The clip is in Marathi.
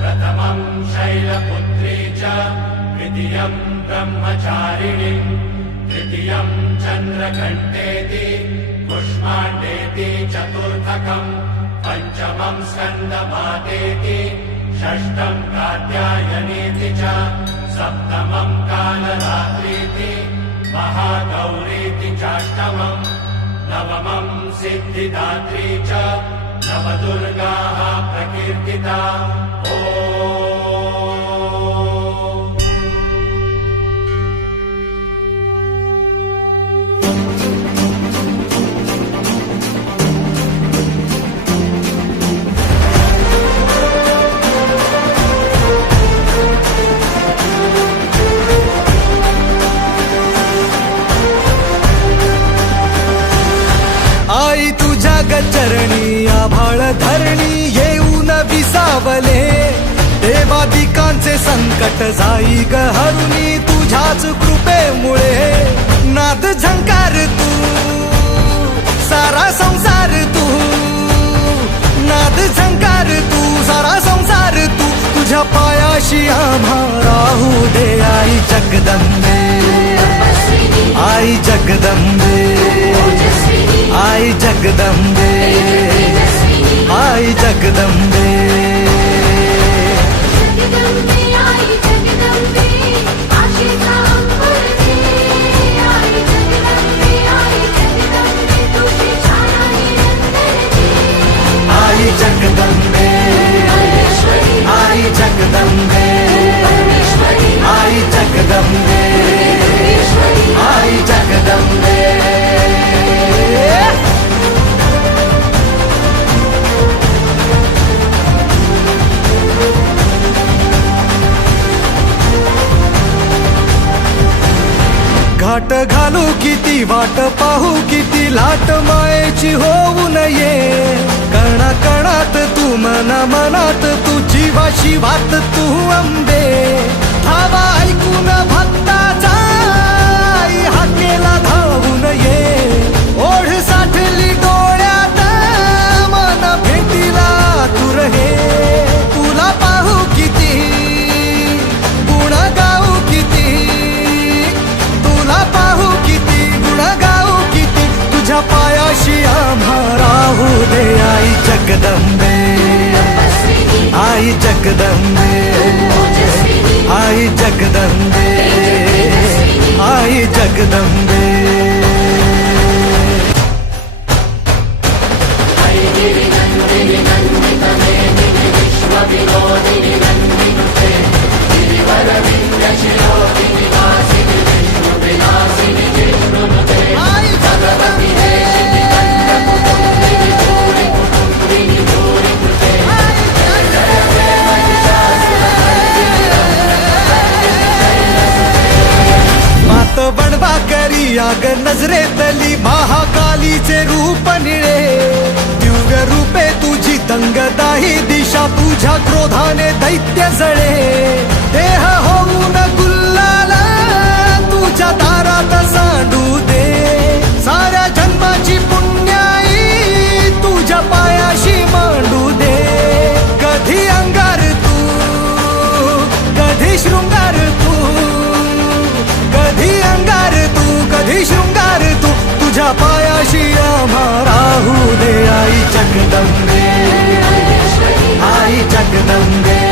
प्रथमं शैलपुत्री च द्वितीयं ब्रह्मचारिणीम् तृतीयं चन्द्रघण्टेति पुष्माण्डेति चतुर्थकम् पञ्चमं स्कन्दमातेति षष्ठं कात्यायनीति च सप्तमं कालरात्रीति महागौरीति चाष्टमम् नवमं सिद्धिदात्री च नवदुर्गाः प्रकीर्तिता ॐ जगचरणी गचरणी आभाळ धरणी येऊन विसावले. देवादिकांचे संकट जाई ग हरुणी तुझ्याच कृपेमुळे. नाद झंकार तू सारा संसार तू. नाद झंकार तू सारा संसार तू. तुझ्या पायाशी आम्हा राहू दे आई जगदंबे. आई जगदंबे. आई जगदंबे. वाट घालू किती वाट पाहू किती लाट मायेची होऊ नये. कणा कणात तू मना मनात तू जीवाशी वात तू अंबे तपस्विनी आई जगदंबे ओजस्विनी आई जगदंबे बनवा करी तली नजरेतली महाकालीचे रूप निळे. दिव्य रूपे तुझी दंगदाही दिशा तुझ्या क्रोधाने दैत्य जळे. ही शृंगार तू तुझ्या पायाशी आम्हा राहू दे आई जगदंबे आई जगदंबे